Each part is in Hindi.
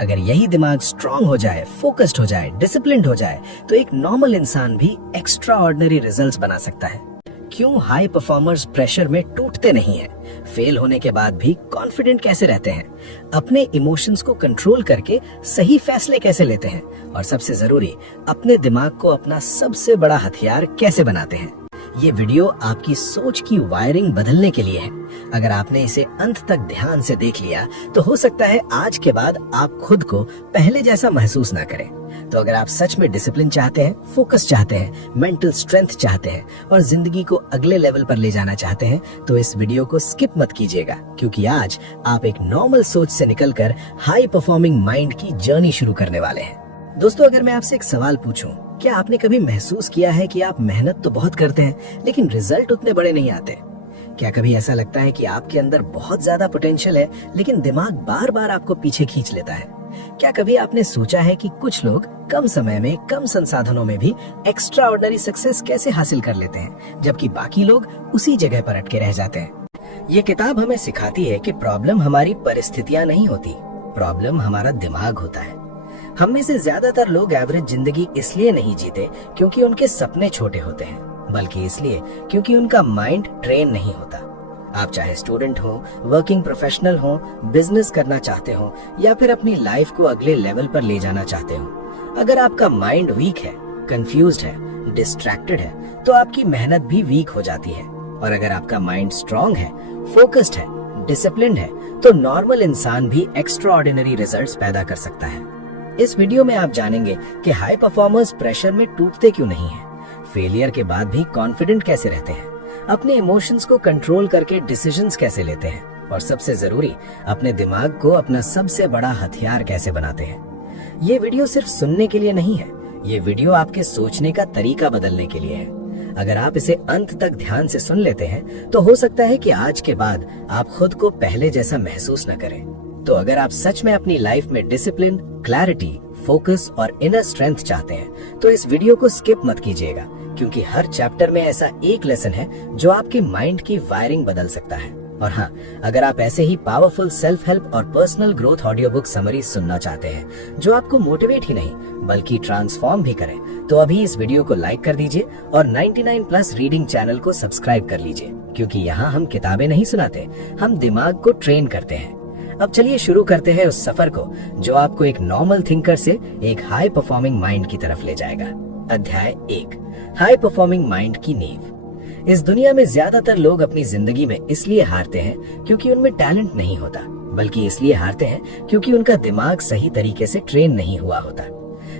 अगर यही दिमाग स्ट्रांग हो जाए, फोकस्ड हो जाए, डिसिप्लिन्ड हो जाए, तो एक नॉर्मल इंसान भी एक्स्ट्रा ऑर्डिनरी रिजल्ट्स बना सकता है। क्यों हाई परफॉर्मर्स प्रेशर में टूटते नहीं हैं? फेल होने के बाद भी कॉन्फिडेंट कैसे रहते हैं? अपने इमोशंस को कंट्रोल करके सही फैसले कैसे लेते हैं? और सबसे जरूरी, अपने दिमाग को अपना सबसे बड़ा हथियार कैसे बनाते हैं? ये वीडियो आपकी सोच की वायरिंग बदलने के लिए है। अगर आपने इसे अंत तक ध्यान से देख लिया तो हो सकता है आज के बाद आप खुद को पहले जैसा महसूस ना करें। तो अगर आप सच में डिसिप्लिन चाहते हैं, फोकस चाहते हैं, मेंटल स्ट्रेंथ चाहते हैं और जिंदगी को अगले लेवल पर ले जाना चाहते हैं, तो इस वीडियो को स्किप मत कीजिएगा, क्योंकि आज आप एक नॉर्मल सोच से निकलकर हाई परफॉर्मिंग माइंड की जर्नी शुरू करने वाले हैं। दोस्तों, अगर मैं आपसे एक सवाल पूछूं, क्या आपने कभी महसूस किया है कि आप मेहनत तो बहुत करते हैं लेकिन रिजल्ट उतने बड़े नहीं आते? क्या कभी ऐसा लगता है कि आपके अंदर बहुत ज्यादा पोटेंशियल है लेकिन दिमाग बार बार आपको पीछे खींच लेता है? क्या कभी आपने सोचा है कि कुछ लोग कम समय में, कम संसाधनों में भी एक्स्ट्रा ऑर्डिनरी सक्सेस कैसे हासिल कर लेते हैं, जबकि बाकी लोग उसी जगह पर अटके रह जाते हैं? ये किताब हमें सिखाती है कि प्रॉब्लम हमारी परिस्थितियां नहीं होती, प्रॉब्लम हमारा दिमाग होता है। हम में से ज्यादातर लोग एवरेज जिंदगी इसलिए नहीं जीते क्योंकि उनके सपने छोटे होते हैं, बल्कि इसलिए क्योंकि उनका माइंड ट्रेन नहीं होता। आप चाहे स्टूडेंट हो, वर्किंग प्रोफेशनल हो, बिजनेस करना चाहते हो या फिर अपनी लाइफ को अगले लेवल पर ले जाना चाहते हो, अगर आपका माइंड वीक है, कंफ्यूज्ड है, डिस्ट्रैक्टेड है, तो आपकी मेहनत भी वीक हो जाती है। और अगर आपका माइंड स्ट्रांग है, फोकस्ड है, डिसिप्लिन्ड है, तो नॉर्मल इंसान भी एक्स्ट्रा ऑर्डिनरी रिजल्ट्स पैदा कर सकता है। इस वीडियो में आप जानेंगे कि हाई परफॉर्मर्स प्रेशर में टूटते क्यों नहीं हैं, फेलियर के बाद भी कॉन्फिडेंट कैसे रहते हैं, अपने इमोशंस को कंट्रोल करके डिसीजंस कैसे लेते हैं, और सबसे जरूरी, अपने दिमाग को अपना सबसे बड़ा हथियार कैसे बनाते हैं। ये वीडियो सिर्फ सुनने के लिए नहीं है, ये वीडियो आपके सोचने का तरीका बदलने के लिए है। अगर आप इसे अंत तक ध्यान से सुन लेते हैं तो हो सकता है कि आज के बाद आप खुद को पहले जैसा महसूस न करें। तो अगर आप सच में अपनी लाइफ में डिसिप्लिन, क्लैरिटी, फोकस और इनर स्ट्रेंथ चाहते हैं, तो इस वीडियो को स्किप मत कीजिएगा, क्योंकि हर चैप्टर में ऐसा एक लेसन है जो आपके माइंड की वायरिंग बदल सकता है। और हाँ, अगर आप ऐसे ही पावरफुल सेल्फ हेल्प और personal growth audio book summary सुनना चाहते हैं जो आपको मोटिवेट ही नहीं बल्कि ट्रांसफॉर्म भी करें, तो अभी इस वीडियो को लाइक कर दीजिए और 99+ रीडिंग चैनल को सब्सक्राइब कर लीजिए, क्योंकि यहाँ हम किताबें नहीं सुनाते, हम दिमाग को ट्रेन करते हैं। अब चलिए शुरू करते हैं उस सफर को जो आपको एक नॉर्मल थिंकर से एक हाई परफॉर्मिंग माइंड की तरफ ले जाएगा। अध्याय 1, हाई परफॉर्मिंग माइंड की नींव। इस दुनिया में ज्यादातर लोग अपनी जिंदगी में इसलिए हारते हैं क्योंकि उनमें टैलेंट नहीं होता, बल्कि इसलिए हारते हैं क्योंकि उनका दिमाग सही तरीके से ट्रेन नहीं हुआ होता।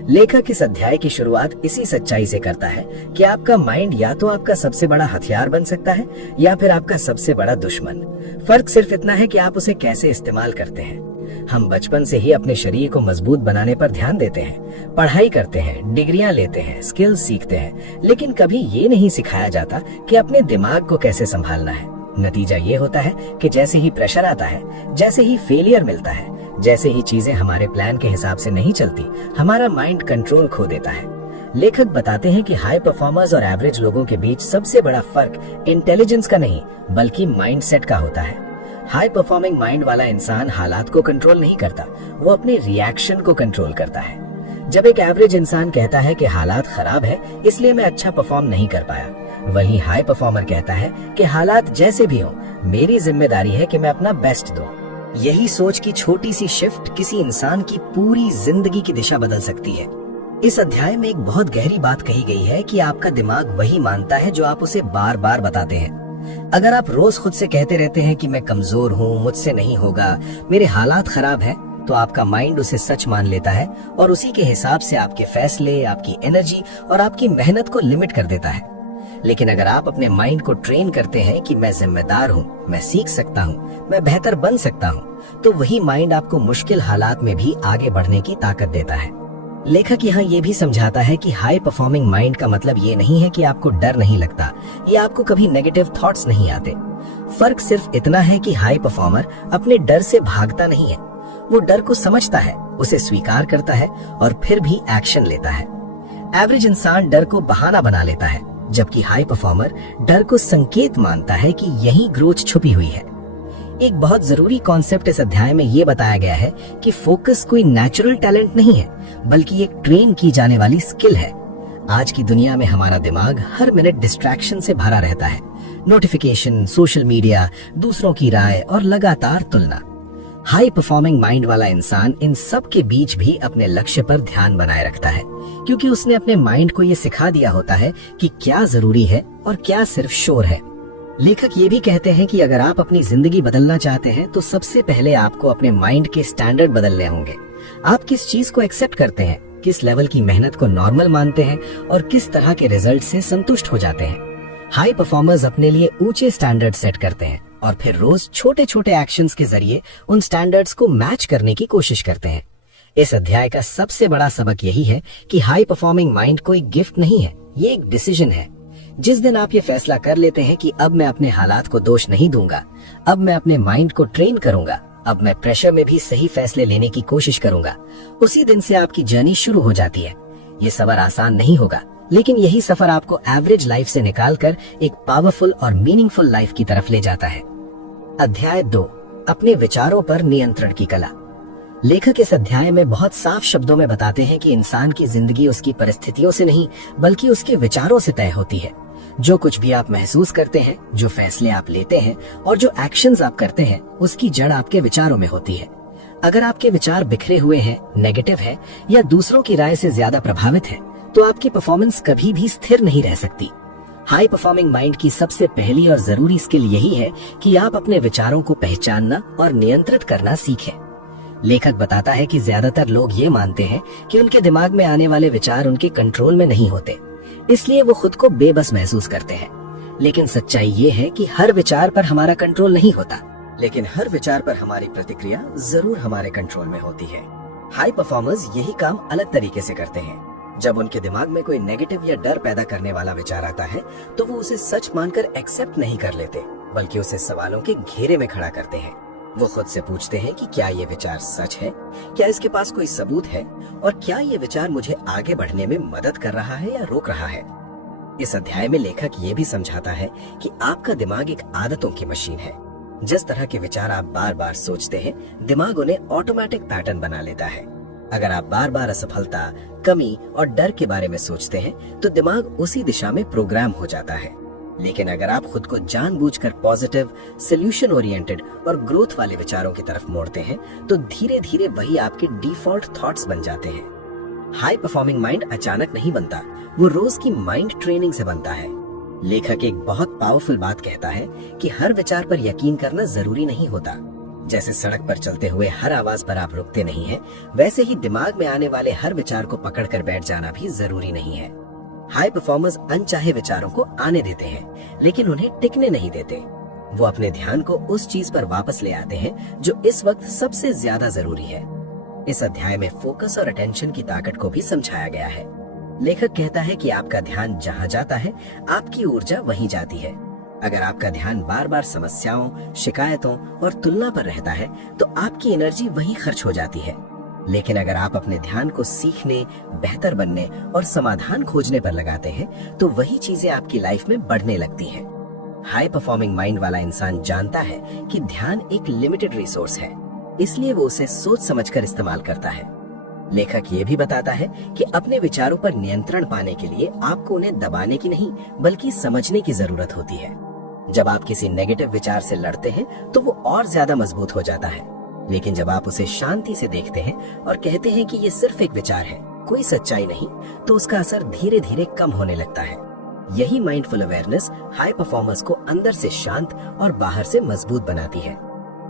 लेखक इस अध्याय की शुरुआत इसी सच्चाई से करता है कि आपका माइंड या तो आपका सबसे बड़ा हथियार बन सकता है या फिर आपका सबसे बड़ा दुश्मन। फर्क सिर्फ इतना है कि आप उसे कैसे इस्तेमाल करते हैं। हम बचपन से ही अपने शरीर को मजबूत बनाने पर ध्यान देते हैं, पढ़ाई करते हैं, डिग्रियां लेते हैं, स्किल्स सीखते हैं, लेकिन कभी ये नहीं सिखाया जाता कि अपने दिमाग को कैसे संभालना है। नतीजा ये होता है कि जैसे ही प्रेशर आता है, जैसे ही फेलियर मिलता है, जैसे ही चीजें हमारे प्लान के हिसाब से नहीं चलती, हमारा माइंड कंट्रोल खो देता है। लेखक बताते हैं कि हाई परफॉर्मर्स और एवरेज लोगों के बीच सबसे बड़ा फर्क इंटेलिजेंस का नहीं बल्कि माइंडसेट का होता है। हाई परफॉर्मिंग माइंड वाला इंसान हालात को कंट्रोल नहीं करता, वो अपने रिएक्शन को कंट्रोल करता है। जब एक एवरेज इंसान कहता है कि हालात खराब है इसलिए मैं अच्छा परफॉर्म नहीं कर पाया, वही हाई परफॉर्मर कहता है कि हालात जैसे भी हो, मेरी जिम्मेदारी है कि मैं अपना बेस्ट दूं। यही सोच की छोटी सी शिफ्ट किसी इंसान की पूरी जिंदगी की दिशा बदल सकती है। इस अध्याय में एक बहुत गहरी बात कही गई है कि आपका दिमाग वही मानता है जो आप उसे बार बार बताते हैं। अगर आप रोज खुद से कहते रहते हैं कि मैं कमजोर हूँ, मुझसे नहीं होगा, मेरे हालात खराब हैं, तो आपका माइंड उसे सच मान लेता है और उसी के हिसाब से आपके फैसले, आपकी एनर्जी और आपकी मेहनत को लिमिट कर देता है। लेकिन अगर आप अपने माइंड को ट्रेन करते हैं कि मैं जिम्मेदार हूँ, मैं सीख सकता हूँ, मैं बेहतर बन सकता हूँ, तो वही माइंड आपको मुश्किल हालात में भी आगे बढ़ने की ताकत देता है। लेखक यहाँ ये भी समझाता है कि हाई परफॉर्मिंग माइंड का मतलब ये नहीं है कि आपको डर नहीं लगता या आपको कभी नेगेटिव थॉट्स नहीं आते। फर्क सिर्फ इतना है कि हाई परफॉर्मर अपने डर से भागता नहीं है, वो डर को समझता है, उसे स्वीकार करता है और फिर भी एक्शन लेता है। एवरेज इंसान डर को बहाना बना लेता है, जबकि हाई परफॉर्मर डर को संकेत मानता है कि यही ग्रोथ छुपी हुई है। एक बहुत जरूरी कॉन्सेप्ट इस अध्याय में ये बताया गया है कि फोकस कोई नेचुरल टैलेंट नहीं है, बल्कि एक ट्रेन की जाने वाली स्किल है। आज की दुनिया में हमारा दिमाग हर मिनट डिस्ट्रैक्शन से भरा रहता है। नोटिफिकेशन, सोशल मीडिया, दूसरों की राय और लगातार तुलना। हाई परफॉर्मिंग माइंड वाला इंसान इन सब के बीच भी अपने लक्ष्य पर ध्यान बनाए रखता है, क्योंकि उसने अपने माइंड को ये सिखा दिया होता है कि क्या जरूरी है और क्या सिर्फ शोर है। लेखक ये भी कहते हैं कि अगर आप अपनी जिंदगी बदलना चाहते हैं तो सबसे पहले आपको अपने माइंड के स्टैंडर्ड बदलने होंगे। आप किस चीज को एक्सेप्ट करते हैं, किस लेवल की मेहनत को नॉर्मल मानते हैं और किस तरह के रिजल्ट से संतुष्ट हो जाते हैं। हाई परफॉर्मर्स अपने लिए ऊंचे स्टैंडर्ड सेट करते हैं और फिर रोज छोटे छोटे एक्शंस के जरिए उन स्टैंडर्ड्स को मैच करने की कोशिश करते हैं। इस अध्याय का सबसे बड़ा सबक यही है कि हाई परफॉर्मिंग माइंड कोई गिफ्ट नहीं है, ये एक डिसीजन है। जिस दिन आप ये फैसला कर लेते हैं कि अब मैं अपने हालात को दोष नहीं दूंगा, अब मैं अपने माइंड को ट्रेन करूंगा, अब मैं प्रेशर में भी सही फैसले लेने की कोशिश करूंगा, उसी दिन से आपकी जर्नी शुरू हो जाती है। ये सफर आसान नहीं होगा, लेकिन यही सफर आपको एवरेज लाइफ से निकालकर एक पावरफुल और मीनिंगफुल लाइफ की तरफ ले जाता है। अध्याय 2, अपने विचारों पर नियंत्रण की कला। लेखक इस अध्याय में बहुत साफ शब्दों में बताते हैं कि इंसान की जिंदगी उसकी परिस्थितियों से नहीं, बल्कि उसके विचारों से तय होती है। जो कुछ भी आप महसूस करते हैं, जो फैसले आप लेते हैं और जो एक्शंस आप करते हैं, उसकी जड़ आपके विचारों में होती है। अगर आपके विचार बिखरे हुए हैं, नेगेटिव है या दूसरों की राय से ज्यादा प्रभावित है, तो आपकी परफॉर्मेंस कभी भी स्थिर नहीं रह सकती। हाई परफॉर्मिंग माइंड की सबसे पहली और जरूरी स्किल यही है कि आप अपने विचारों को पहचानना और नियंत्रित करना सीखें। लेखक बताता है कि ज्यादातर लोग ये मानते हैं कि उनके दिमाग में आने वाले विचार उनके कंट्रोल में नहीं होते, इसलिए वो खुद को बेबस महसूस करते हैं। लेकिन सच्चाई ये है कि हर विचार पर हमारा कंट्रोल नहीं होता, लेकिन हर विचार पर हमारी प्रतिक्रिया जरूर हमारे कंट्रोल में होती है। हाई परफॉर्मर्स यही काम अलग तरीके से करते हैं। जब उनके दिमाग में कोई नेगेटिव या डर पैदा करने वाला विचार आता है, तो वो उसे सच मानकर एक्सेप्ट नहीं कर लेते, बल्कि उसे सवालों के घेरे में खड़ा करते हैं। वो खुद से पूछते हैं कि क्या ये विचार सच है, क्या इसके पास कोई सबूत है और क्या ये विचार मुझे आगे बढ़ने में मदद कर रहा है या रोक रहा है। इस अध्याय में लेखक ये भी समझाता है कि आपका दिमाग एक आदतों की मशीन है। जिस तरह के विचार आप बार बार सोचते हैं, दिमाग उन्हें ऑटोमेटिक पैटर्न बना लेता है। अगर आप बार बार असफलता, कमी और डर के बारे में सोचते हैं, तो दिमाग उसी दिशा में प्रोग्राम हो जाता है। लेकिन अगर आप खुद को जानबूझकर पॉजिटिव, सॉल्यूशन ओरिएंटेड और ग्रोथ वाले विचारों की तरफ मोड़ते हैं, तो धीरे धीरे वही आपके डिफॉल्ट थॉट्स बन जाते हैं। हाई परफॉर्मिंग माइंड अचानक नहीं बनता, वो रोज की माइंड ट्रेनिंग से बनता है। लेखक एक बहुत पावरफुल बात कहता है कि हर विचार पर यकीन करना जरूरी नहीं होता। जैसे सड़क पर चलते हुए हर आवाज पर आप रुकते नहीं हैं, वैसे ही दिमाग में आने वाले हर विचार को पकड़कर बैठ जाना भी जरूरी नहीं है। हाई परफॉर्मर्स अनचाहे विचारों को आने देते हैं, लेकिन उन्हें टिकने नहीं देते। वो अपने ध्यान को उस चीज पर वापस ले आते हैं जो इस वक्त सबसे ज्यादा जरूरी है। इस अध्याय में फोकस और अटेंशन की ताकत को भी समझाया गया है। लेखक कहता है कि आपका ध्यान जहाँ जाता है, आपकी ऊर्जा वहीं जाती है। अगर आपका ध्यान बार बार समस्याओं, शिकायतों और तुलना पर रहता है, तो आपकी एनर्जी वहीं खर्च हो जाती है। लेकिन अगर आप अपने ध्यान को सीखने, बेहतर बनने और समाधान खोजने पर लगाते हैं, तो वही चीजें आपकी लाइफ में बढ़ने लगती हैं। हाई परफॉर्मिंग माइंड वाला इंसान जानता है कि ध्यान एक लिमिटेड रिसोर्स है, इसलिए वो उसे सोच समझकर इस्तेमाल करता है। लेखक ये भी बताता है कि अपने विचारों पर नियंत्रण पाने के लिए आपको उन्हें दबाने की नहीं, बल्कि समझने की जरूरत होती है। जब आप किसी नेगेटिव विचार से लड़ते हैं, तो वो और ज्यादा मजबूत हो जाता है। लेकिन जब आप उसे शांति से देखते हैं और कहते हैं कि ये सिर्फ एक विचार है, कोई सच्चाई नहीं, तो उसका असर धीरे धीरे कम होने लगता है। यही माइंडफुल अवेयरनेस हाई परफॉर्मर्स को अंदर से शांत और बाहर से मजबूत बनाती है।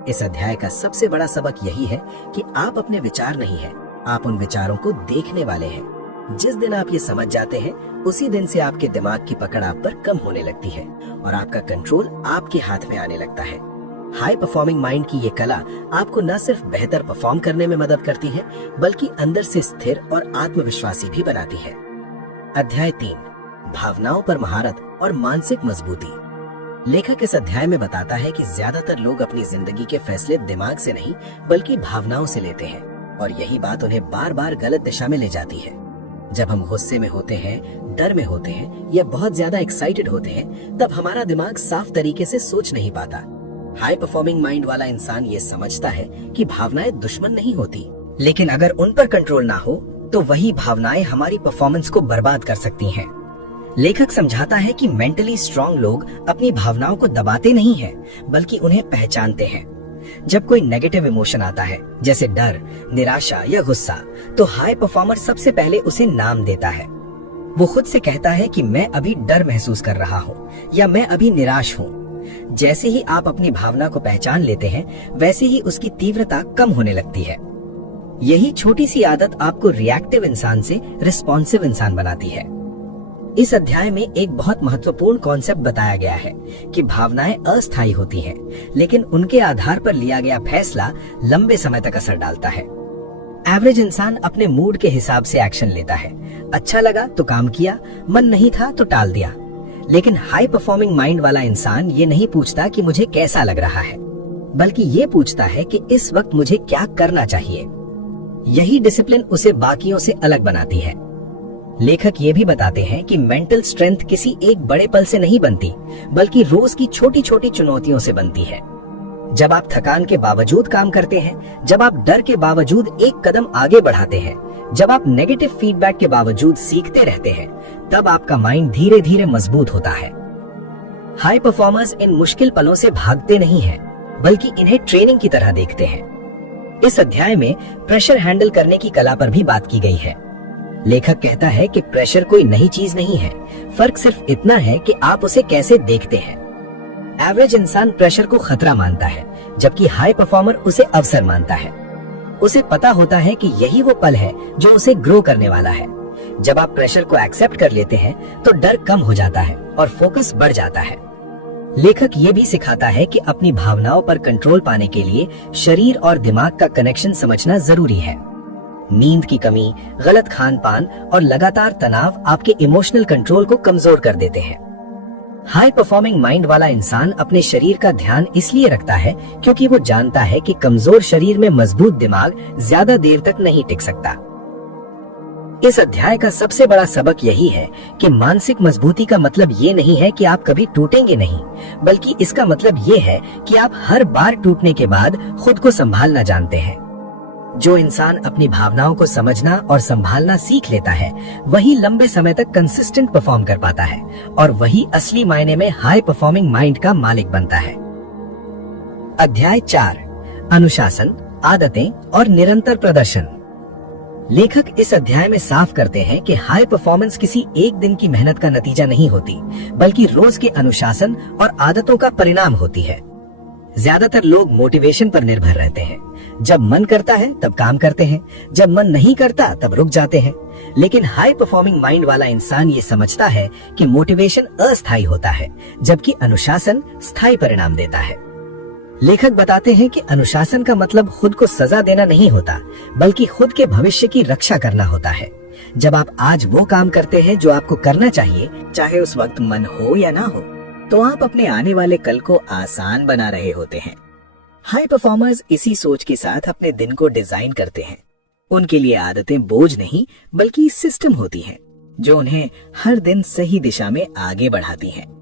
इस अध्याय का सबसे बड़ा सबक यही है कि आप अपने विचार नहीं हैं, आप उन विचारों को देखने वाले हैं। जिस दिन आप ये समझ जाते हैं, उसी दिन से आपके दिमाग की पकड़ आप पर कम होने लगती है और आपका कंट्रोल आपके हाथ में आने लगता है। हाई परफॉर्मिंग माइंड की ये कला आपको न सिर्फ बेहतर परफॉर्म करने में मदद करती है, बल्कि अंदर से स्थिर और आत्मविश्वासी भी बनाती है। अध्याय 3, भावनाओं पर महारत और मानसिक मजबूती। लेखक इस अध्याय में बताता है कि ज्यादातर लोग अपनी जिंदगी के फैसले दिमाग से नहीं, बल्कि भावनाओं से लेते हैं, और यही बात उन्हें बार बार गलत दिशा में ले जाती है। जब हम गुस्से में होते हैं, डर में होते हैं या बहुत ज्यादा एक्साइटेड होते हैं, तब हमारा दिमाग साफ तरीके से सोच नहीं पाता। हाई परफॉर्मिंग माइंड वाला इंसान ये समझता है कि भावनाएं दुश्मन नहीं होती, लेकिन अगर उन पर कंट्रोल ना हो तो वही भावनाएं हमारी परफॉर्मेंस को बर्बाद कर सकती हैं। लेखक समझाता है कि मेंटली स्ट्रांग लोग अपनी भावनाओं को दबाते नहीं हैं, बल्कि उन्हें पहचानते हैं। जब कोई नेगेटिव इमोशन आता है, जैसे डर, निराशा या गुस्सा, तो हाई परफॉर्मर सबसे पहले उसे नाम देता है। वो खुद से कहता है कि मैं अभी डर महसूस कर रहा हूँ या मैं अभी निराश हूँ। जैसे ही आप अपनी भावना को पहचान लेते हैं, वैसे ही उसकी तीव्रता कम होने लगती है। यही छोटी सी आदत आपको रिएक्टिव इंसान से रिस्पॉन्सिव इंसान बनाती है। इस अध्याय में एक बहुत महत्वपूर्ण कॉन्सेप्ट बताया गया है कि भावनाएं अस्थायी होती हैं, लेकिन उनके आधार पर लिया गया फैसला लंबे समय तक असर डालता है। एवरेज इंसान अपने मूड के हिसाब से एक्शन लेता है। अच्छा लगा तो काम किया, मन नहीं था तो टाल दिया। लेकिन हाई परफॉर्मिंग माइंड वाला इंसान ये नहीं पूछता कि मुझे कैसा लग रहा है, बल्कि ये पूछता है कि इस वक्त मुझे क्या करना चाहिए। यही डिसिप्लिन उसे बाकियों से अलग बनाती है। लेखक ये भी बताते हैं कि मेंटल स्ट्रेंथ किसी एक बड़े पल से नहीं बनती, बल्कि रोज की छोटी छोटी चुनौतियों से बनती है। जब आप थकान के बावजूद काम करते हैं, जब आप डर के बावजूद एक कदम आगे बढ़ाते हैं, जब आप नेगेटिव फीडबैक के बावजूद सीखते रहते हैं, तब आपका माइंड धीरे धीरे मजबूत होता है। हाई परफॉर्मर्स इन मुश्किल पलों से भागते नहीं हैं, बल्कि इन्हें ट्रेनिंग की तरह देखते हैं। इस अध्याय में प्रेशर हैंडल करने की कला पर भी बात की गई है। लेखक कहता है कि प्रेशर कोई नई चीज नहीं है, फर्क सिर्फ इतना है कि आप उसे कैसे देखते हैं। एवरेज इंसान प्रेशर को खतरा मानता है, जबकि हाई परफॉर्मर उसे अवसर मानता है। उसे पता होता है कि यही वो पल है जो उसे ग्रो करने वाला है। जब आप प्रेशर को एक्सेप्ट कर लेते हैं, तो डर कम हो जाता है और फोकस बढ़ जाता है। लेखक ये भी सिखाता है कि अपनी भावनाओं पर कंट्रोल पाने के लिए शरीर और दिमाग का कनेक्शन समझना जरूरी है। नींद की कमी, गलत खान पान और लगातार तनाव आपके इमोशनल कंट्रोल को कमजोर कर देते हैं। हाई परफॉर्मिंग माइंड वाला इंसान अपने शरीर का ध्यान इसलिए रखता है क्योंकि वो जानता है कि कमजोर शरीर में मजबूत दिमाग ज्यादा देर तक नहीं टिक सकता। इस अध्याय का सबसे बड़ा सबक यही है कि मानसिक मजबूती का मतलब ये नहीं है कि आप कभी टूटेंगे नहीं, बल्कि इसका मतलब ये है कि आप हर बार टूटने के बाद खुद को संभालना जानते हैं। जो इंसान अपनी भावनाओं को समझना और संभालना सीख लेता है, वही लंबे समय तक कंसिस्टेंट परफॉर्म कर पाता है और वही असली मायने में हाई परफॉर्मिंग माइंड का मालिक बनता है। अध्याय 4, अनुशासन, आदतें और निरंतर प्रदर्शन। लेखक इस अध्याय में साफ करते हैं कि हाई परफॉर्मेंस किसी एक दिन की मेहनत का नतीजा नहीं होती, बल्कि रोज के अनुशासन और आदतों का परिणाम होती है। ज्यादातर लोग मोटिवेशन पर निर्भर रहते हैं। जब मन करता है तब काम करते हैं, जब मन नहीं करता तब रुक जाते हैं। लेकिन हाई परफॉर्मिंग माइंड वाला इंसान ये समझता है कि मोटिवेशन अस्थायी होता है, जबकि अनुशासन स्थायी परिणाम देता है। लेखक बताते हैं कि अनुशासन का मतलब खुद को सजा देना नहीं होता, बल्कि खुद के भविष्य की रक्षा करना होता है। जब आप आज वो काम करते हैं जो आपको करना चाहिए, चाहे उस वक्त मन हो या ना हो, तो आप अपने आने वाले कल को आसान बना रहे होते हैं। हाई परफॉर्मर्स इसी सोच के साथ अपने दिन को डिजाइन करते हैं। उनके लिए आदतें बोझ नहीं, बल्कि सिस्टम होती हैं, जो उन्हें हर दिन सही दिशा में आगे बढ़ाती हैं।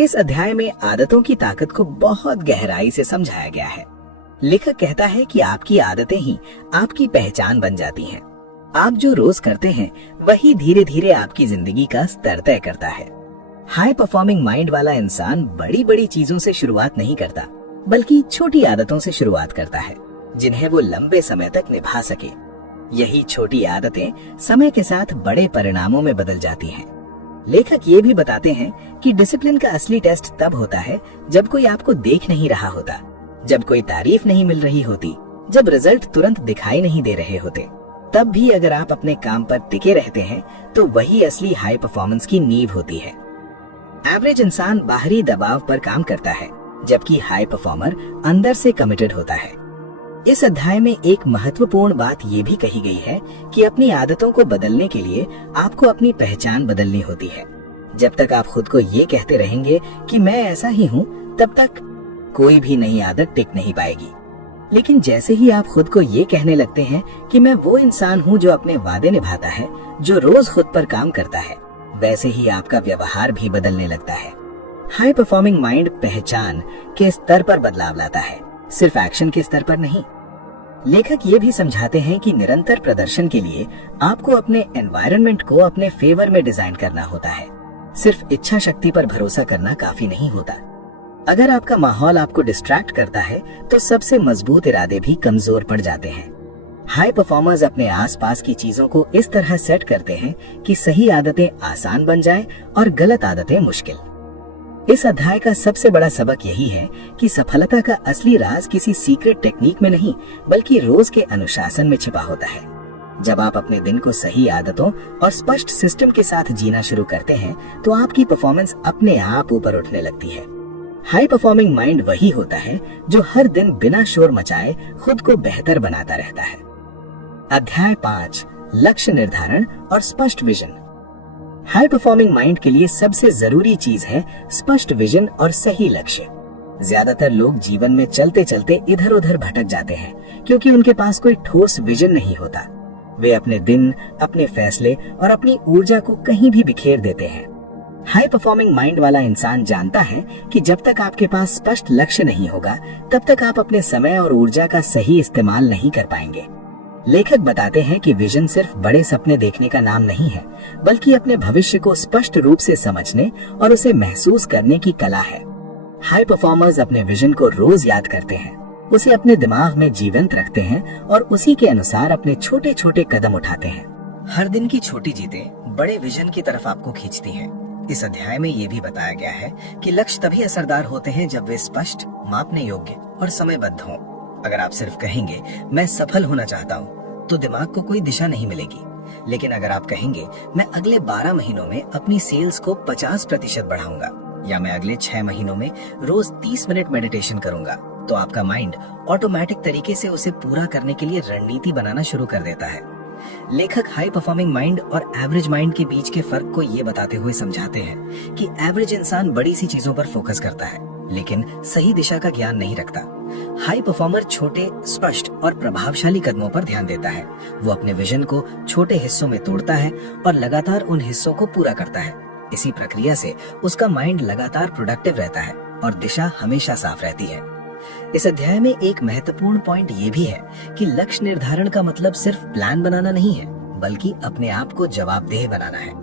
इस अध्याय में आदतों की ताकत को बहुत गहराई से समझाया गया है। लेखक कहता है कि आपकी आदतें ही आपकी पहचान बन जाती हैं। आप जो रोज करते हैं, वही धीरे धीरे आपकी जिंदगी का स्तर तय करता है। हाई परफॉर्मिंग माइंड वाला इंसान बड़ी बड़ी चीजों से शुरुआत नहीं करता, बल्कि छोटी आदतों से शुरुआत करता है, जिन्हें वो लंबे समय तक निभा सके। यही छोटी आदतें समय के साथ बड़े परिणामों में बदल जाती हैं। लेखक ये भी बताते हैं कि डिसिप्लिन का असली टेस्ट तब होता है जब कोई आपको देख नहीं रहा होता, जब कोई तारीफ नहीं मिल रही होती, जब रिजल्ट तुरंत दिखाई नहीं दे रहे होते। तब भी अगर आप अपने काम पर टिके रहते हैं, तो वही असली हाई परफॉर्मेंस की नींव होती है। एवरेज इंसान बाहरी दबाव पर काम करता है, जबकि हाई परफॉर्मर अंदर से कमिटेड होता है। इस अध्याय में एक महत्वपूर्ण बात ये भी कही गई है कि अपनी आदतों को बदलने के लिए आपको अपनी पहचान बदलनी होती है। जब तक आप खुद को ये कहते रहेंगे कि मैं ऐसा ही हूँ, तब तक कोई भी नई आदत टिक नहीं पाएगी। लेकिन जैसे ही आप खुद को ये कहने लगते हैं कि मैं वो इंसान हूँ जो अपने वादे निभाता है, जो रोज खुद पर काम करता है, वैसे ही आपका व्यवहार भी बदलने लगता है। हाई परफॉर्मिंग माइंड पहचान के स्तर पर बदलाव लाता है, सिर्फ एक्शन के स्तर पर नहीं। लेखक ये भी समझाते हैं कि निरंतर प्रदर्शन के लिए आपको अपने एनवायरनमेंट को अपने फेवर में डिजाइन करना होता है। सिर्फ इच्छा शक्ति पर भरोसा करना काफी नहीं होता। अगर आपका माहौल आपको डिस्ट्रैक्ट करता है तो सबसे मजबूत इरादे भी कमजोर पड़ जाते हैं। हाई परफॉर्मर्स अपने आसपास की चीजों को इस तरह सेट करते हैं कि सही आदतें आसान बन जाएं और गलत आदतें मुश्किल। इस अध्याय का सबसे बड़ा सबक यही है कि सफलता का असली राज किसी सीक्रेट टेक्निक में नहीं, बल्कि रोज के अनुशासन में छिपा होता है। जब आप अपने दिन को सही आदतों और स्पष्ट सिस्टम के साथ जीना शुरू करते हैं तो आपकी परफॉर्मेंस अपने आप ऊपर उठने लगती है। हाई परफॉर्मिंग माइंड वही होता है जो हर दिन बिना शोर मचाए खुद को बेहतर बनाता रहता है। अध्याय 5, लक्ष्य निर्धारण और स्पष्ट विजन। हाई परफॉर्मिंग माइंड के लिए सबसे जरूरी चीज है स्पष्ट विजन और सही लक्ष्य। ज्यादातर लोग जीवन में चलते चलते इधर उधर भटक जाते हैं क्योंकि उनके पास कोई ठोस विजन नहीं होता। वे अपने दिन, अपने फैसले और अपनी ऊर्जा को कहीं भी बिखेर देते हैं। हाई परफॉर्मिंग माइंड वाला इंसान जानता है कि जब तक आपके पास स्पष्ट लक्ष्य नहीं होगा तब तक आप अपने समय और ऊर्जा का सही इस्तेमाल नहीं कर पाएंगे। लेखक बताते हैं कि विजन सिर्फ बड़े सपने देखने का नाम नहीं है, बल्कि अपने भविष्य को स्पष्ट रूप से समझने और उसे महसूस करने की कला है। हाई परफॉर्मर्स अपने विजन को रोज याद करते हैं, उसे अपने दिमाग में जीवंत रखते हैं और उसी के अनुसार अपने छोटे छोटे कदम उठाते हैं। हर दिन की छोटी जीतें बड़े विजन की तरफ आपको खींचती हैं। इस अध्याय में ये भी बताया गया है कि लक्ष्य तभी असरदार होते हैं जब वे स्पष्ट, मापने योग्य और समयबद्ध हों। अगर आप सिर्फ कहेंगे मैं सफल होना चाहता हूँ तो दिमाग को कोई दिशा नहीं मिलेगी। लेकिन अगर आप कहेंगे मैं अगले 12 महीनों में अपनी सेल्स को 50% बढ़ाऊंगा या मैं अगले 6 महीनों में रोज 30 मिनट मेडिटेशन करूंगा, तो आपका माइंड ऑटोमेटिक तरीके से उसे पूरा करने के लिए रणनीति बनाना शुरू कर देता है। लेखक हाई परफॉर्मिंग माइंड और एवरेज माइंड के बीच के फर्क को ये बताते हुए समझाते हैं कि एवरेज इंसान बड़ी सी चीजों पर फोकस करता है लेकिन सही दिशा का ज्ञान नहीं रखता। हाई परफॉर्मर छोटे, स्पष्ट और प्रभावशाली कदमों पर ध्यान देता है। वो अपने विजन को छोटे हिस्सों में तोड़ता है और लगातार उन हिस्सों को पूरा करता है। इसी प्रक्रिया से उसका माइंड लगातार प्रोडक्टिव रहता है और दिशा हमेशा साफ रहती है। इस अध्याय में एक महत्वपूर्ण पॉइंट ये भी है कि लक्ष्य निर्धारण का मतलब सिर्फ प्लान बनाना नहीं है, बल्कि अपने आप को जवाबदेह बनाना है।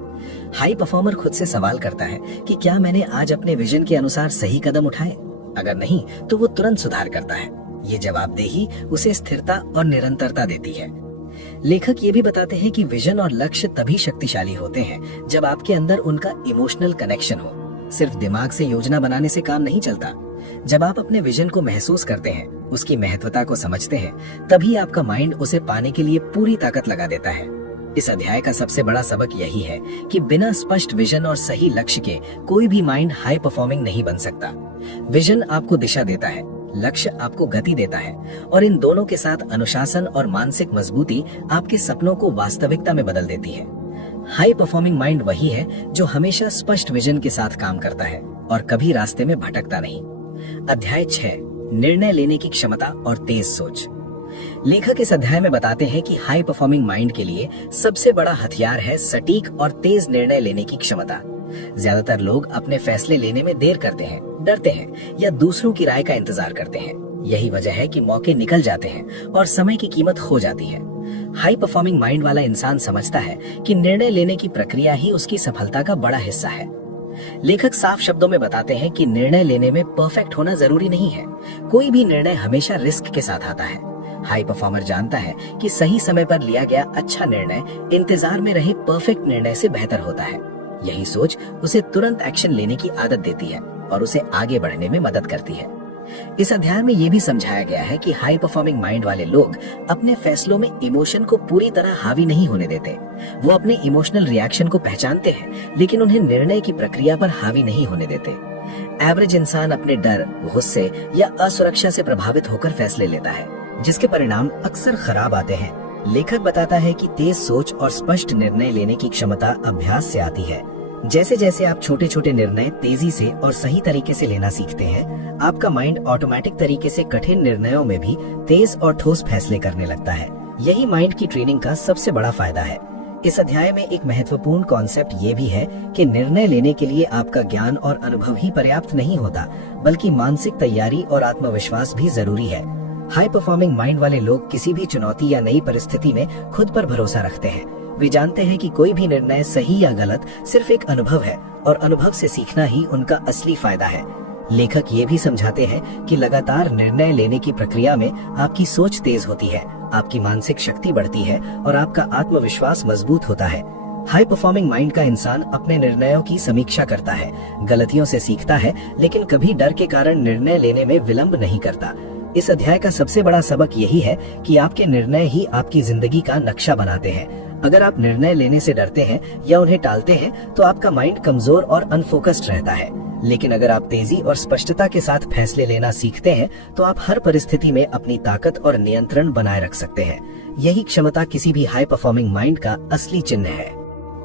हाई परफॉर्मर खुद से सवाल करता है कि क्या मैंने आज अपने विजन के अनुसार सही कदम उठाए? अगर नहीं तो वो तुरंत सुधार करता है। ये जवाबदेही उसे स्थिरता और निरंतरता देती है। लेखक ये भी बताते हैं कि विजन और लक्ष्य तभी शक्तिशाली होते हैं जब आपके अंदर उनका इमोशनल कनेक्शन हो। सिर्फ दिमाग से योजना बनाने से काम नहीं चलता। जब आप अपने विजन को महसूस करते हैं, उसकी महत्वता को समझते हैं, तभी आपका माइंड उसे पाने के लिए पूरी ताकत लगा देता है। इस अध्याय का सबसे बड़ा सबक यही है कि बिना स्पष्ट विजन और सही लक्ष्य के कोई भी माइंड हाई परफॉर्मिंग नहीं बन सकता। विजन आपको दिशा देता है, लक्ष्य आपको गति देता है और इन दोनों के साथ अनुशासन और मानसिक मजबूती आपके सपनों को वास्तविकता में बदल देती है। हाई परफॉर्मिंग माइंड वही है जो हमेशा स्पष्ट विजन के साथ काम करता है और कभी रास्ते में भटकता नहीं। अध्याय 6, निर्णय लेने की क्षमता और तेज सोच। लेखक इस अध्याय में बताते हैं कि हाई परफॉर्मिंग माइंड के लिए सबसे बड़ा हथियार है सटीक और तेज निर्णय लेने की क्षमता। ज्यादातर लोग अपने फैसले लेने में देर करते हैं, डरते हैं या दूसरों की राय का इंतजार करते हैं। यही वजह है कि मौके निकल जाते हैं और समय की कीमत खो जाती है। हाई परफॉर्मिंग माइंड वाला इंसान समझता है कि निर्णय लेने की प्रक्रिया ही उसकी सफलता का बड़ा हिस्सा है। लेखक साफ शब्दों में बताते हैं कि निर्णय लेने में परफेक्ट होना जरूरी नहीं है। कोई भी निर्णय हमेशा रिस्क के साथ आता है। हाई परफॉर्मर जानता है कि सही समय पर लिया गया अच्छा निर्णय इंतजार में रहे परफेक्ट निर्णय से बेहतर होता है। यही सोच उसे तुरंत एक्शन लेने की आदत देती है और उसे आगे बढ़ने में मदद करती है। इस अध्याय में ये भी समझाया गया है कि हाई परफॉर्मिंग माइंड वाले लोग अपने फैसलों में इमोशन को पूरी तरह हावी नहीं होने देते। वो अपने इमोशनल रिएक्शन को पहचानते हैं, लेकिन उन्हें निर्णय की प्रक्रिया पर हावी नहीं होने देते। एवरेज इंसान अपने डर, गुस्से या असुरक्षा से प्रभावित होकर फैसले लेता है, जिसके परिणाम अक्सर खराब आते हैं। लेखक बताता है कि तेज सोच और स्पष्ट निर्णय लेने की क्षमता अभ्यास से आती है। जैसे जैसे आप छोटे छोटे निर्णय तेजी से और सही तरीके से लेना सीखते हैं, आपका माइंड ऑटोमेटिक तरीके से कठिन निर्णयों में भी तेज और ठोस फैसले करने लगता है। यही माइंड की ट्रेनिंग का सबसे बड़ा फायदा है। इस अध्याय में एक महत्वपूर्ण कॉन्सेप्ट ये भी है कि निर्णय लेने के लिए आपका ज्ञान और अनुभव ही पर्याप्त नहीं होता, बल्कि मानसिक तैयारी और आत्मविश्वास भी जरूरी है। हाई परफॉर्मिंग माइंड वाले लोग किसी भी चुनौती या नई परिस्थिति में खुद पर भरोसा रखते हैं। वे जानते हैं कि कोई भी निर्णय सही या गलत सिर्फ एक अनुभव है और अनुभव से सीखना ही उनका असली फायदा है। लेखक ये भी समझाते हैं कि लगातार निर्णय लेने की प्रक्रिया में आपकी सोच तेज होती है, आपकी मानसिक शक्ति बढ़ती है और आपका आत्मविश्वास मजबूत होता है। हाई परफॉर्मिंग माइंड का इंसान अपने निर्णयों की समीक्षा करता है, गलतियों से सीखता है, लेकिन कभी डर के कारण निर्णय लेने में विलंब नहीं करता। इस अध्याय का सबसे बड़ा सबक यही है कि आपके निर्णय ही आपकी जिंदगी का नक्शा बनाते हैं। अगर आप निर्णय लेने से डरते हैं या उन्हें टालते हैं तो आपका माइंड कमजोर और अनफोकस्ड रहता है। लेकिन अगर आप तेजी और स्पष्टता के साथ फैसले लेना सीखते हैं तो आप हर परिस्थिति में अपनी ताकत और नियंत्रण बनाए रख सकते हैं। यही क्षमता किसी भी हाई परफॉर्मिंग माइंड का असली चिन्ह है।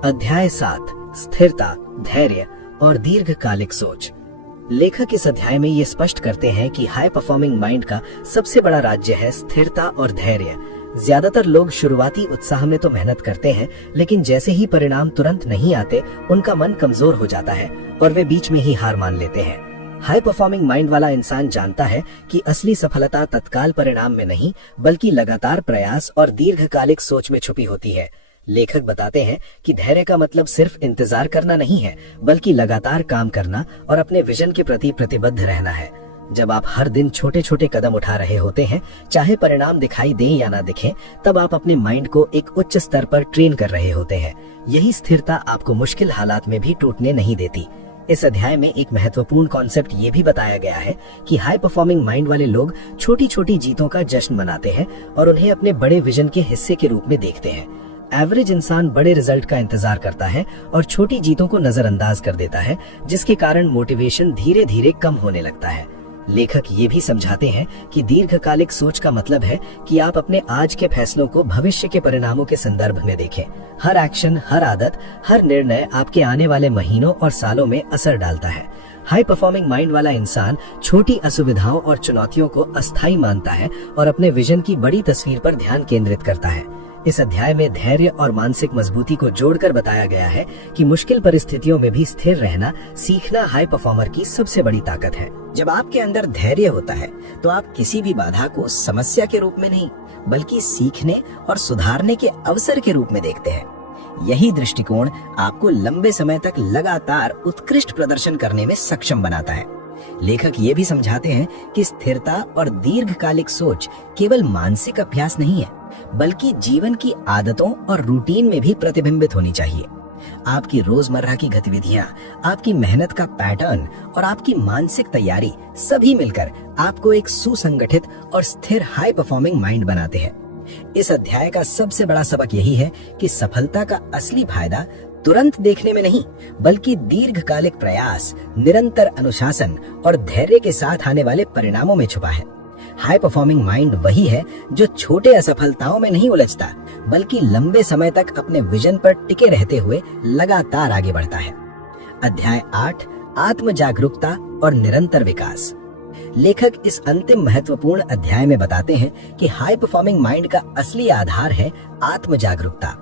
अध्याय 7, स्थिरता, धैर्य और दीर्घकालिक सोच। लेखक इस अध्याय में ये स्पष्ट करते हैं कि हाई परफॉर्मिंग माइंड का सबसे बड़ा राज्य है स्थिरता और धैर्य। ज्यादातर लोग शुरुआती उत्साह में तो मेहनत करते हैं, लेकिन जैसे ही परिणाम तुरंत नहीं आते, उनका मन कमजोर हो जाता है और वे बीच में ही हार मान लेते हैं। हाई परफॉर्मिंग माइंड वाला इंसान जानता है कि असली सफलता तत्काल परिणाम में नहीं, बल्कि लगातार प्रयास और दीर्घकालिक सोच में छुपी होती है। लेखक बताते हैं कि धैर्य का मतलब सिर्फ इंतजार करना नहीं है, बल्कि लगातार काम करना और अपने विजन के प्रति प्रतिबद्ध रहना है। जब आप हर दिन छोटे छोटे कदम उठा रहे होते हैं, चाहे परिणाम दिखाई दें या ना दिखें, तब आप अपने माइंड को एक उच्च स्तर पर ट्रेन कर रहे होते हैं। यही स्थिरता आपको मुश्किल हालात में भी टूटने नहीं देती। इस अध्याय में एक महत्वपूर्ण कॉन्सेप्ट ये भी बताया गया है कि हाई परफॉर्मिंग माइंड वाले लोग छोटी छोटी जीतों का जश्न मनाते हैं और उन्हें अपने बड़े विजन के हिस्से के रूप में देखते हैं। एवरेज इंसान बड़े रिजल्ट का इंतजार करता है और छोटी जीतों को नजरअंदाज कर देता है, जिसके कारण मोटिवेशन धीरे धीरे कम होने लगता है। लेखक ये भी समझाते हैं कि दीर्घकालिक सोच का मतलब है कि आप अपने आज के फैसलों को भविष्य के परिणामों के संदर्भ में देखें। हर एक्शन, हर आदत, हर निर्णय आपके आने वाले महीनों और सालों में असर डालता है। हाई परफॉर्मिंग माइंड वाला इंसान छोटी असुविधाओं और चुनौतियों को अस्थायी मानता है और अपने विजन की बड़ी तस्वीर पर ध्यान केंद्रित करता है। इस अध्याय में धैर्य और मानसिक मजबूती को जोड़कर बताया गया है कि मुश्किल परिस्थितियों में भी स्थिर रहना सीखना हाई परफॉर्मर की सबसे बड़ी ताकत है। जब आपके अंदर धैर्य होता है तो आप किसी भी बाधा को समस्या के रूप में नहीं, बल्कि सीखने और सुधारने के अवसर के रूप में देखते हैं। यही दृष्टिकोण आपको लंबे समय तक लगातार उत्कृष्ट प्रदर्शन करने में सक्षम बनाता है। लेखक ये भी समझाते हैं कि स्थिरता और दीर्घकालिक सोच केवल मानसिक अभ्यास नहीं है, बल्कि जीवन की आदतों और रूटीन में भी प्रतिबिंबित होनी चाहिए। आपकी रोजमर्रा की गतिविधियां, आपकी मेहनत का पैटर्न और आपकी मानसिक तैयारी सभी मिलकर आपको एक सुसंगठित और स्थिर हाई परफॉर्मिंग माइंड बनाते हैं। इस अध्याय का सबसे बड़ा सबक यही है कि सफलता का असली फायदा तुरंत देखने में नहीं, बल्कि दीर्घकालिक प्रयास, निरंतर अनुशासन और धैर्य के साथ आने वाले परिणामों में छुपा है। हाई परफॉर्मिंग माइंड वही है जो छोटे असफलताओं में नहीं उलझता, बल्कि लंबे समय तक अपने विजन पर टिके रहते हुए लगातार आगे बढ़ता है। अध्याय 8, आत्म जागरूकता और निरंतर विकास। लेखक इस अंतिम महत्वपूर्ण अध्याय में बताते हैं कि हाई परफॉर्मिंग माइंड का असली आधार है आत्म जागरूकता।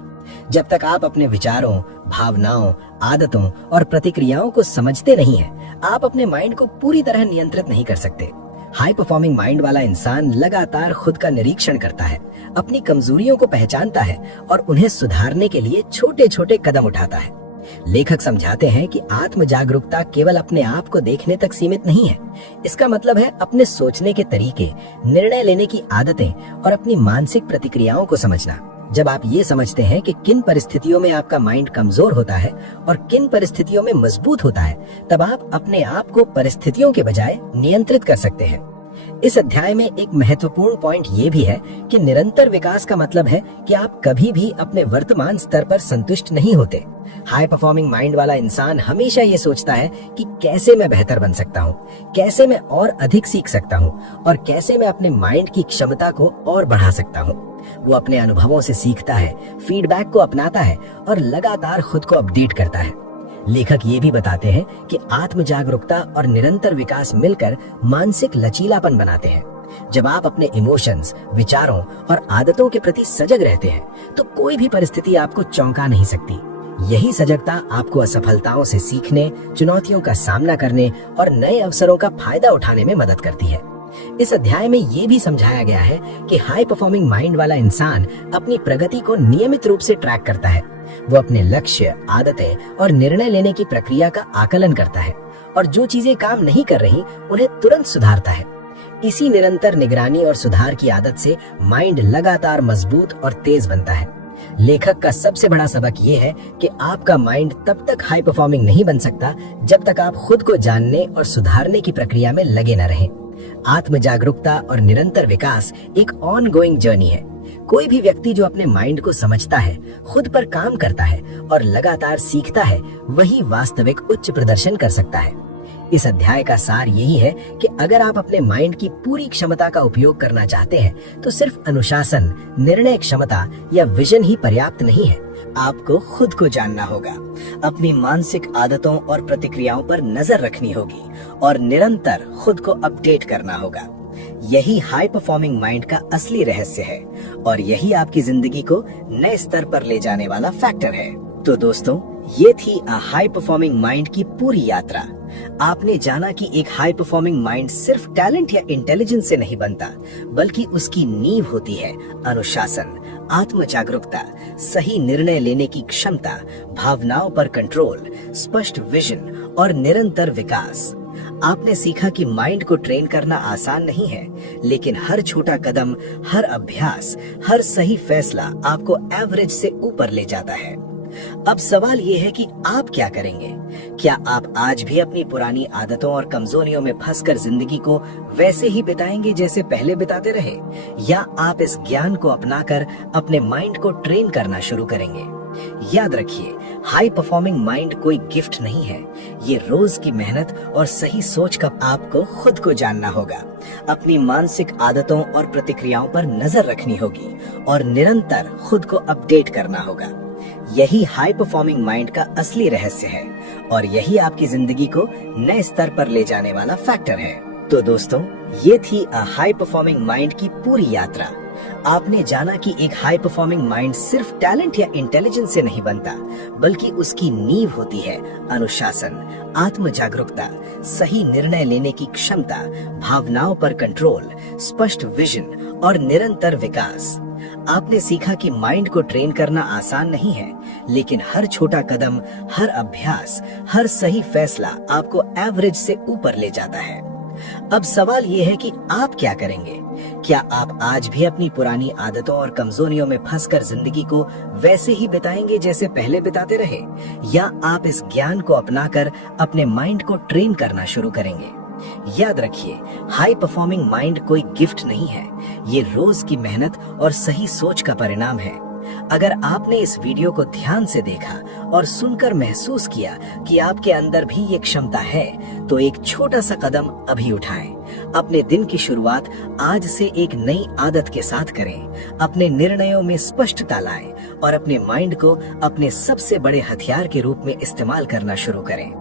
जब तक आप अपने विचारों, भावनाओं, आदतों और प्रतिक्रियाओं को समझते नहीं हैं, आप अपने माइंड को पूरी तरह नियंत्रित नहीं कर सकते। हाई परफॉर्मिंग माइंड वाला इंसान लगातार खुद का निरीक्षण करता है, अपनी कमजोरियों को पहचानता है और उन्हें सुधारने के लिए छोटे छोटे कदम उठाता है। लेखक समझाते हैं कि आत्म जागरूकता केवल अपने आप को देखने तक सीमित नहीं है। इसका मतलब है अपने सोचने के तरीके, निर्णय लेने की आदतें और अपनी मानसिक प्रतिक्रियाओं को समझना। जब आप ये समझते हैं कि किन परिस्थितियों में आपका माइंड कमजोर होता है और किन परिस्थितियों में मजबूत होता है, तब आप अपने आप को परिस्थितियों के बजाय नियंत्रित कर सकते हैं। इस अध्याय में एक महत्वपूर्ण पॉइंट ये भी है कि निरंतर विकास का मतलब है कि आप कभी भी अपने वर्तमान स्तर पर संतुष्ट नहीं होते। हाई परफॉर्मिंग माइंड वाला इंसान हमेशा ये सोचता है कि कैसे मैं बेहतर बन सकता हूँ, कैसे मैं और अधिक सीख सकता हूँ और कैसे मैं अपने माइंड की क्षमता को और बढ़ा सकता हूँ। वो अपने अनुभवों से सीखता है, फीडबैक को अपनाता है और लगातार खुद को अपडेट करता है। लेखक ये भी बताते हैं कि आत्म जागरूकता और निरंतर विकास मिलकर मानसिक लचीलापन बनाते हैं। जब आप अपने इमोशंस, विचारों और आदतों के प्रति सजग रहते हैं तो कोई भी परिस्थिति आपको चौंका नहीं सकती। यही सजगता आपको असफलताओं से सीखने, चुनौतियों का सामना करने और नए अवसरों का फायदा उठाने में मदद करती है। इस अध्याय में ये भी समझाया गया है कि हाई परफॉर्मिंग माइंड वाला इंसान अपनी प्रगति को नियमित रूप से ट्रैक करता है। वो अपने लक्ष्य, आदतें और निर्णय लेने की प्रक्रिया का आकलन करता है और जो चीजें काम नहीं कर रही उन्हें तुरंत सुधारता है। इसी निरंतर निगरानी और सुधार की आदत से माइंड लगातार मजबूत और तेज बनता है। लेखक का सबसे बड़ा सबक ये है कि आपका माइंड तब तक हाई परफॉर्मिंग नहीं बन सकता जब तक आप खुद को जानने और सुधारने की प्रक्रिया में लगे न रहें। आत्म जागरूकता और निरंतर विकास एक ऑन गोइंग जर्नी है। कोई भी व्यक्ति जो अपने माइंड को समझता है, खुद पर काम करता है और लगातार सीखता है, वही वास्तविक उच्च प्रदर्शन कर सकता है। इस अध्याय का सार यही है कि अगर आप अपने माइंड की पूरी क्षमता का उपयोग करना चाहते हैं तो सिर्फ अनुशासन, निर्णय क्षमता या विजन ही पर्याप्त नहीं है। आपको खुद को जानना होगा, अपनी मानसिक आदतों और प्रतिक्रियाओं पर नजर रखनी होगी और निरंतर खुद को अपडेट करना होगा। यही हाई परफॉर्मिंग माइंड का असली रहस्य है और यही आपकी जिंदगी को नए स्तर पर ले जाने वाला फैक्टर है। तो दोस्तों, ये थी हाई परफॉर्मिंग माइंड की पूरी यात्रा। आपने जाना कि एक हाई परफॉर्मिंग माइंड सिर्फ टैलेंट या इंटेलिजेंस से नहीं बनता, बल्कि उसकी नींव होती है अनुशासन, आत्म जागरूकता, सही निर्णय लेने की क्षमता, भावनाओं पर कंट्रोल, स्पष्ट विजन और निरंतर विकास। आपने सीखा कि माइंड को ट्रेन करना आसान नहीं है, लेकिन हर छोटा कदम, हर अभ्यास, हर सही फैसला आपको एवरेज से ऊपर ले जाता है। अब सवाल ये है कि आप क्या करेंगे? क्या आप आज भी अपनी पुरानी आदतों और कमजोरियों में फंसकर जिंदगी को वैसे ही बिताएंगे जैसे पहले बिताते रहे, या आप इस ज्ञान को अपनाकर अपने माइंड को ट्रेन करना शुरू करेंगे? याद रखिए, हाई परफॉर्मिंग माइंड कोई गिफ्ट नहीं है, ये रोज की मेहनत और सही सोच का। आपको खुद को जानना होगा, अपनी मानसिक आदतों और प्रतिक्रियाओं पर नजर रखनी होगी और निरंतर खुद को अपडेट करना होगा। यही हाई परफॉर्मिंग माइंड का असली रहस्य है और यही आपकी जिंदगी को नए स्तर पर ले जाने वाला फैक्टर है। तो दोस्तों, ये थी हाई परफॉर्मिंग माइंड की पूरी यात्रा। आपने जाना कि एक हाई परफॉर्मिंग माइंड सिर्फ टैलेंट या इंटेलिजेंस से नहीं बनता, बल्कि उसकी नींव होती है अनुशासन, आत्म जागरूकता, सही निर्णय लेने की क्षमता, भावनाओं पर कंट्रोल, स्पष्ट विजन और निरंतर विकास। आपने सीखा कि माइंड को ट्रेन करना आसान नहीं है, लेकिन हर छोटा कदम, हर अभ्यास, हर सही फैसला आपको एवरेज से ऊपर ले जाता है। अब सवाल ये है कि आप क्या करेंगे? क्या आप आज भी अपनी पुरानी आदतों और कमजोरियों में फंसकर जिंदगी को वैसे ही बिताएंगे जैसे पहले बिताते रहे, या आप इस ज्ञान को अपनाकर अपने माइंड को ट्रेन करना शुरू करेंगे? याद रखिए, हाई परफॉर्मिंग माइंड कोई गिफ्ट नहीं है, ये रोज की मेहनत और सही सोच का परिणाम है। अगर आपने इस वीडियो को ध्यान से देखा और सुनकर महसूस किया कि आपके अंदर भी ये क्षमता है, तो एक छोटा सा कदम अभी उठाएं। अपने दिन की शुरुआत आज से एक नई आदत के साथ करें। अपने निर्णयों में स्पष्टता लाएं और अपने माइंड को अपने सबसे बड़े हथियार के रूप में इस्तेमाल करना शुरू करें।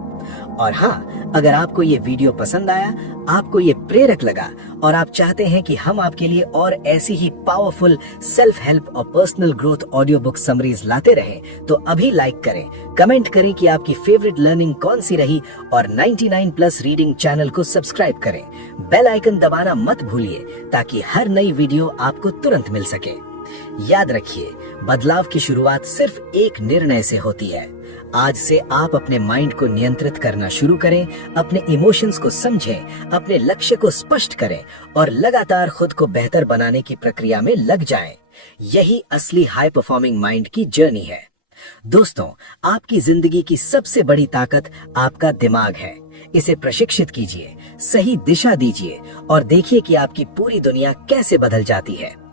और हाँ, अगर आपको ये वीडियो पसंद आया, आपको ये प्रेरक लगा और आप चाहते हैं कि हम आपके लिए और ऐसी ही पावरफुल सेल्फ हेल्प और personal growth audio book summaries लाते रहें, तो अभी लाइक करें, कमेंट करें कि आपकी फेवरेट लर्निंग कौन सी रही और 99+ रीडिंग चैनल को सब्सक्राइब करें। बेल आइकन दबाना मत भूलिए ताकि हर नई वीडियो आपको तुरंत मिल सके। याद रखिए, बदलाव की शुरुआत सिर्फ एक निर्णय से होती है। आज से आप अपने माइंड को नियंत्रित करना शुरू करें, अपने इमोशंस को समझें, अपने लक्ष्य को स्पष्ट करें और लगातार खुद को बेहतर बनाने की प्रक्रिया में लग जाएं। यही असली हाई परफॉर्मिंग माइंड की जर्नी है। दोस्तों, आपकी जिंदगी की सबसे बड़ी ताकत आपका दिमाग है। इसे प्रशिक्षित कीजिए, सही दिशा दीजिए और देखिए कि आपकी पूरी दुनिया कैसे बदल जाती है।